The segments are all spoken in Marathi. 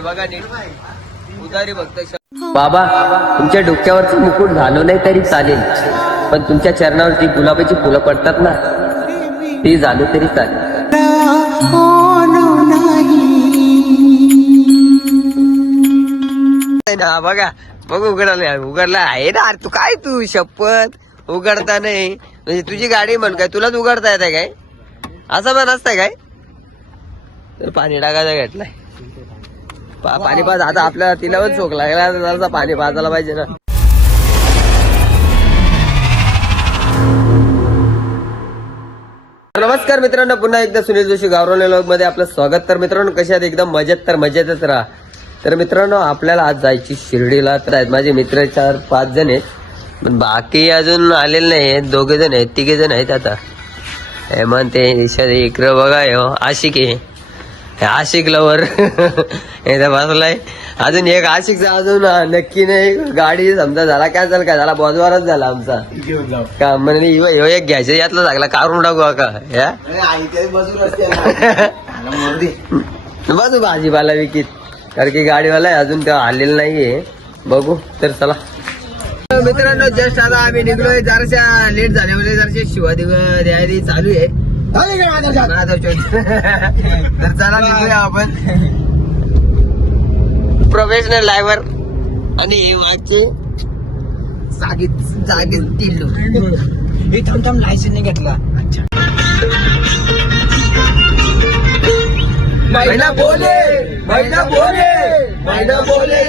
बघा नीट. उदारी बघता बाबा तुमच्या डोक्यावरचं मुकुट झालं नाही तरी चालेल. पण तुमच्या चरणावरती गुलाबाची फुलं पडतात ना ती झाली तरी चालेल. ना बघा बघ उघडला उघडला आहे ना अरे तू काय तू शपथ? उघडता नाही. म्हणजे तुझी गाडी म्हण काय तुलाच उघडता येते काय? असं पण असतंय काय? तर पाणी टाकायचा घेतलाय. पाणी पाज आता आपल्याला तिला पण चोख लागला जरासा पाणी पाजायला पाहिजे ना. नमस्कार मित्रांनो पुन्हा एकदा सुनील जोशी गावरवले लोक मध्ये आपलं स्वागत. तर मित्रांनो कशात एकदम मजेत तर मजेतच राहा. तर मित्रांनो आपल्याला आज जायची शिर्डीला तर आहेत. माझे मित्र चार पाच जण आहेत. पण बाकी अजून आलेले नाही आहेत. दोघे जण आहेत तिघे जण आहेत आता. हेमंत आहे इकडं बघा हो आशिक. आहे आशिक लवर इथं बसलाय. अजून एक आशिकचा अजून नक्की नाही. गाडी समजा झाला काय झालं काय? झाला बॉजवारच झाला आमचा. का म्हणजे ह्यो एक घ्यायचं यातला लागला काढून टाकू का? या? बसू भाजीपाला विकीत. कारण की गाडीवाला अजून तेव्हा आलेलं नाहीये. बघू तर चला. मित्रांनो जस्ट आता आम्ही निघलोय. जराशा लेट झाल्यामुळे जराशे द्यायला चालू आहे. तर चला निघूया आपण. प्रोफेशनल ड्रायव्हर आणि हे मागचे जागीच जागीच टिल्लू हे थांब थांब लायसन नाही घेतला. महिना बोले महिना बोले महिना बोले.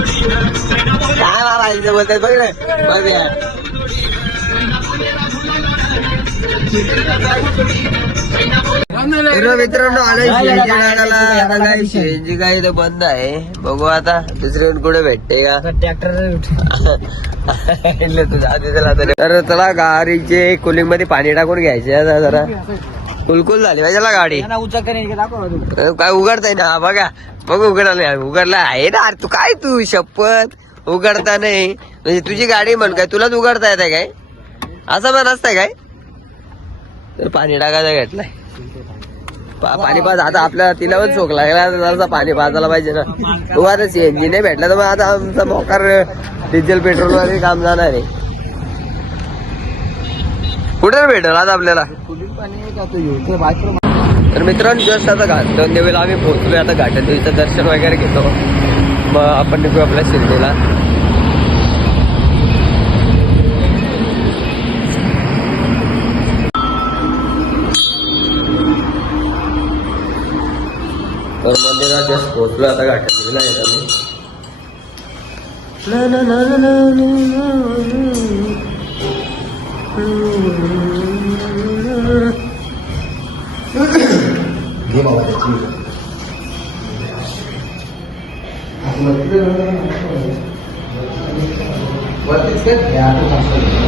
काय मारायचं बोलतात बघ रे बघ यार. तर मित्रांनो आलोय काय इथं बंद आहे. बघू आता दुसरे कुठे भेटते का? ट्रॅक्टर. तर चला गाडीचे कुलिंगमध्ये पाणी टाकून घ्यायचे आता जरा. कुलकुल झाली पाहिजे ना गाडी. काय उघडताय ना बघा. बघ उघडला उघडला आहे ना अरे तू काय तू शपथ? उघडता नाही. म्हणजे तुझी गाडी म्हण काय तुलाच उघडता येते काय? असं असतंय काय? तर पाणी टाकायचा घेतलाय. पाणी पाज आता आपल्या तिला पण चोख लागला जरासा पाणी पाजायला पाहिजे ना. तू आता सीएनजी नाही भेटला तर मग आता आमचा मोकार डिझेल पेट्रोल वगैरे काम जाणार आहे. कुठे भेटेल आता आपल्याला? तर मित्रांनो जस्ट आता घाट दोन देवीला आम्ही पोहोचलोय. आता घाटन देवीचं दर्शन वगैरे घेतो. मग आपण निघू आपल्या शिर्डीला. त्याची वरतीच काय? हे आता बसलो.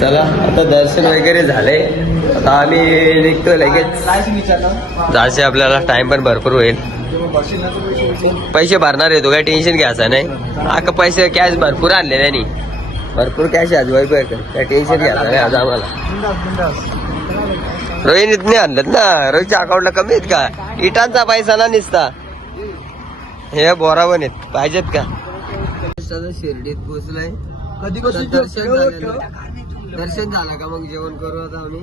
चला आता दर्शन वगैरे झाले आता आम्ही निघतो लगेच. जायचे आपल्याला टाइम पण भरपूर होईल. पैसे भरणार आहे तो काय टेन्शन घ्यायचं नाही. आका पैसे कॅश भरपूर आणले त्यांनी. भरपूर कॅश आज वाईपर काय टेन्शन घ्यायचं नाही आज आम्हाला. बिंदास, बिंदास. रोहिणीत नाही आणलं ना? रोहितच्या अकाउंटला कमी आहेत का? इटांचा पैसा ना निसता. हे बोरावन आहेत. पाहिजेत का? शिर्डीत पोहोचलाय. कधी दर्शन? झालं का मग जेवण करू आता आम्ही?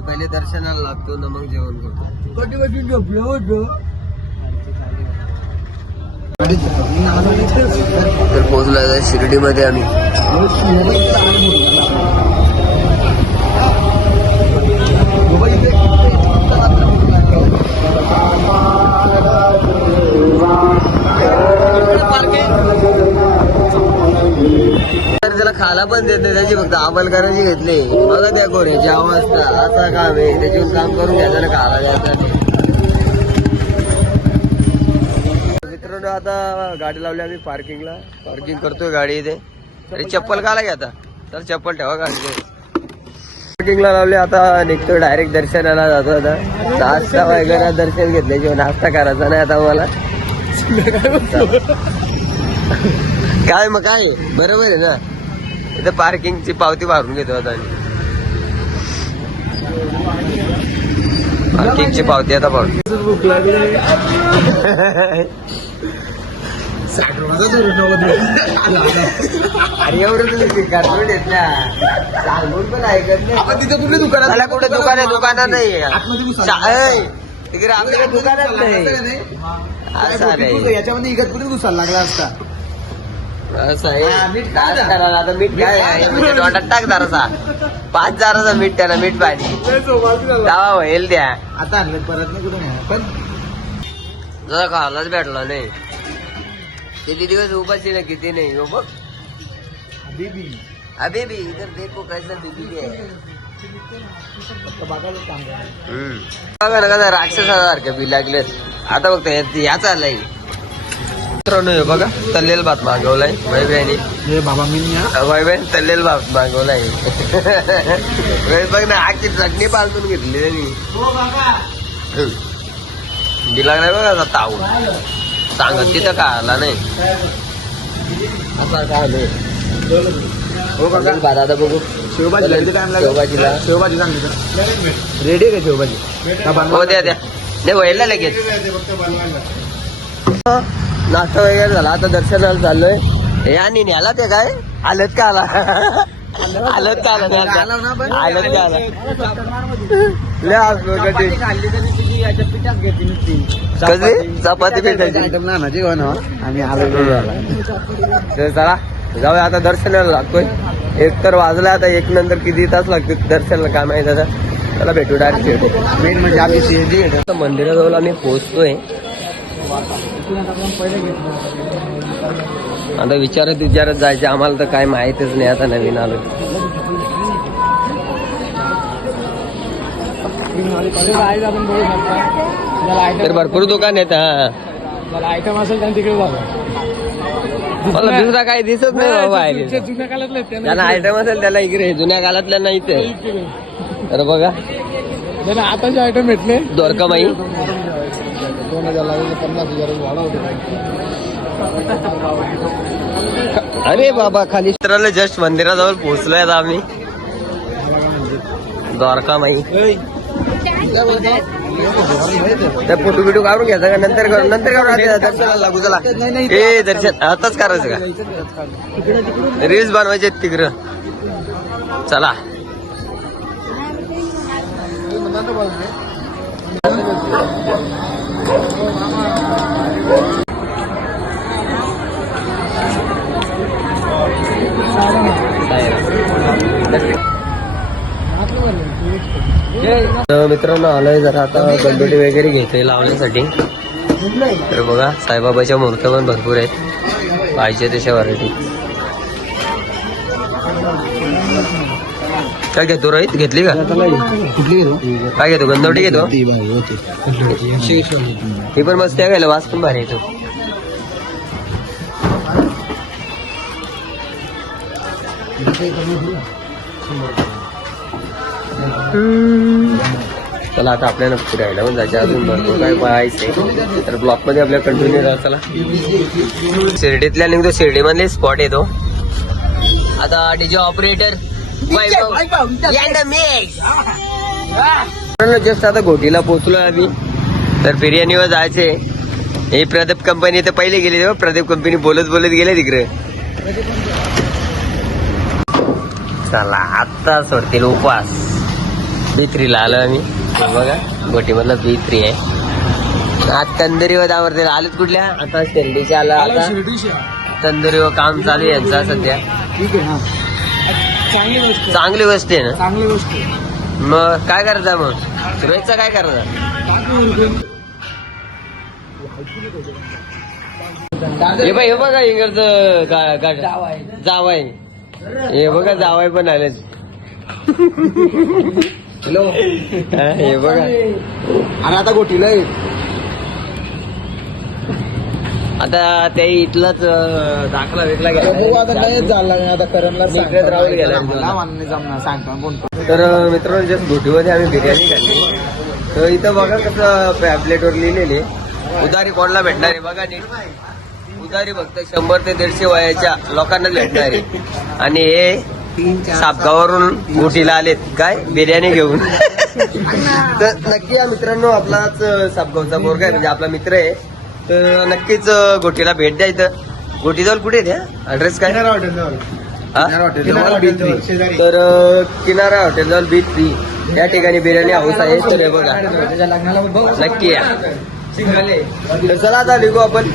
पहिले दर्शनाला लागतो ना मग जेवण करतो. कधी बसून झोपलो होतो. तर पोहोचलो शिर्डीमध्ये आम्ही. खाला पण देत नाही त्याची फक्त अंमल करायची घेतली. बघा त्या कोऱ्याची अवस्था असा काम आहे. त्याच्यावर काम करून घ्यायचं ना खाला द्यायचा. मित्रांनो आता गाडी लावली आम्ही पार्किंगला. पार्किंग करतोय गाडी इथे. तरी चप्पल काला घ्या आता. तर चप्पल ठेवा गाडी पार्किंगला लावले आता निघतो डायरेक्ट दर्शनाला जातो आता. नाश्ता वगैरे दर्शन घेतल्याशिवाय नाश्ता करायचा नाही आता मला काय मग काय? बरोबर आहे ना? इथं पार्किंगची पावती मारून घेतो आता. पार्किंगची पावती आता भूक लागले. अरे एवढं तिथे दुकानात कुठे दुकान आहे? दुकानात नाही तिकडे दुकानात नाही. याच्यामध्ये इगतपुरी घुसायला लागला असता. असं आहे. मीठ काय करायला आता मीठ काय आहे? म्हणजे तोंडात टाक जरासा पाच जरासा मीठ त्याला मीठ पाणी. दावा होईल द्या आता आणलं परत नाही पण जरा खायलाच भेटला नाही किती दिवस उपाशी ना किती नाही हो बघ. बेबी. अबे भी इधर देखो कैसा आहे. हम्म. बघा ना कसा राक्षसासारखे बी लागलेत आता बघता याच आलाय मित्रांनो हे बघा तल्लेल भात मागवलाय वैभ्याने. हे बाबा मी वैभ्याने तल्लेल भात मागवलाय. बघ ना आखी चटणी पालतून घेतली त्यांनी दिला नाही बघा आता ताऊ. सांगत तिथं का आला नाही. आता काय आलोय हो काका तल्लेल भात आता बघू. शेवभाजी लागली टाइम शेवभाजीला. लागेल शेवभाजी चांगली का? रेडी आहे का शेवभाजी? का बनवा? हो द्या द्या. नाही व्हायला लगेच. नाश्ता वगैरे झाला आता दर्शनाला चाललोय. हे आणि न्याला ते काय? आलत का आला? आलत का आला? आलत का आला? लय कधी. कधी? चपाती. जेवण हो. आम्ही आलो चला. जाऊया आता दर्शनाला लागतोय. एक तर वाजला आता एक नंतर किती तास लागते दर्शनाला? काय माहीत आता. त्याला भेटू डायरेक्ट. मेन म्हणजे आता मंदिराजवळ आम्ही पोहोचतोय. आता विचारत विचारत जायचे आम्हाला तर काय माहितच नाही आता नवीन आलो. तर भरपूर दुकान आहेत हा. आयटम असेल तिकडे मला दुसरा काही दिसत नाही आहे. जुन्या काळातले ज्याला आयटम असेल त्याला इकडे जुन्या काळातल्या आहे इकडे. तर बघा. आताचे आयटम भेटले द्वारकामाई. दोन हजार लागले पन्नास हजार वाढा अरे बाबा खाली चित्राला जस्ट मंदिराजवळ पोहोचलोय आम्ही. द्वारकामाई त्या फोटो बिटो काढून घ्यायचा का? नंतर करू नंतर करू आधी दर्शनाला लागू चला. ए दर्शन आताच करायचं का? रील्स बनवायचे आहेत तिकडं. चला. मित्रांनो आलोय जरा आता गणपती वगैरे घेतोय लावण्यासाठी. तर बघा साईबाबाच्या मूर्त्या पण भरपूर आहेत. पाहिजे तशा व्हरायटी काय घेतो रोहित? घेतली का? घेतो काय घेतो? गंदवटी घेतो? ही पण मस्त आहे घ्यायला वास पण भारी येतो चला आता आपल्याला फिरायला पण जायचं अजून भरपूर काय पाहायचंय तर ब्लॉकमध्ये आपल्या कंटिन्यू राहा चला. शिर्डीतल्या निघतो शिर्डी मधले स्पॉट येतो आता डीजे ऑपरेटर जस्ट आता घोटीला पोहोचलो आम्ही. तर बिर्याणीवर जायचे हे प्रदीप कंपनी तर पहिले गेली तेव्हा प्रदीप कंपनी बोलत बोलत गेले तिकडे. चला आता सोडतील उपवास. बी आलो आम्ही. बघा गोटीमधला बी थ्री आहे. आज तंदुरीवर दावरते आलेत कुठल्या? आता शिर्डीच्या आला आता. तंदुरीवर काम चालू आहे यांचा सध्या. ठीक आहे ना चांगली गोष्ट चांगली गोष्ट आहे ना? चांगली गोष्ट आहे. मग काय करता मग? सुरेशचा काय करता? हे बघ हे बघा इंगरचं जावाय हे बघा जावाय पण हॅलो. हा, बघा. आणि आता गोटीला आहे. आता ते इथलाच दाखला वेगळा तर मित्रांनो जस्ट घोटीमध्ये आम्ही बिर्याणी खाल्ली. तर इथं बघा कसं पॅम्पलेटवर लिहिलेले. उधारी कोणाला भेटणार आहे? बघा नीट. उधारी फक्त शंभर ते दीडशे वयाच्या लोकांना भेटणार आहे. आणि हे सापगावरून घोटीला आलेत. काय? बिर्याणी घेऊन. तर नक्की या मित्रांनो आपलाच सापगावचा बोरगा आहे. म्हणजे आपला मित्र आहे. तर नक्कीच अं, घोटीला भेट द्या इथं. घोटीजवळ कुठे आहे त्या ऍड्रेस काय? हा? तर किनारा हॉटेल जवळ बीच थ्री या ठिकाणी बिर्याणी हाऊस आहे तर बघा. नक्की या. तर चला आता निघू आपण.